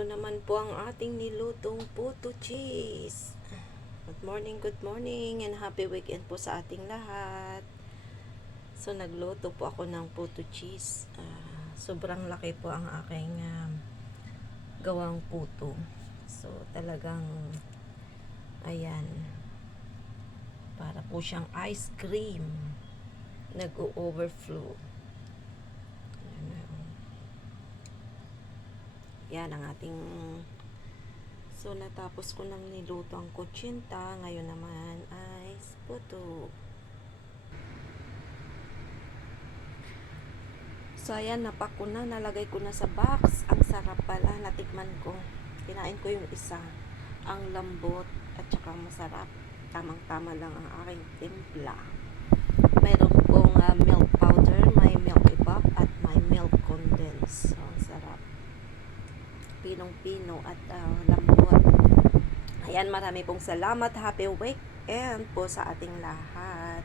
Ito naman po ang ating nilutong puto cheese. Good morning, and happy weekend po sa ating lahat. So, nagluto po ako ng puto cheese. Sobrang laki po ang aking gawang puto. So, talagang, ayan, para po siyang ice cream. Nag-overflow. Yan ang ating. So, natapos ko nang niluto ang kutsinta. Ngayon naman ay puto. So, ayan, napak ko na. Nalagay ko na sa box. Ang sarap pala. Natikman ko. Kinain ko yung isa. Ang lambot at saka masarap. Tamang-tama lang ang aking timpla. Mayroon pong milk powder, may milk evap, at may milk condense. So, ang sarap. Pinong-pino at lambot. Ayan, marami pong salamat. Happy weekend po sa ating lahat.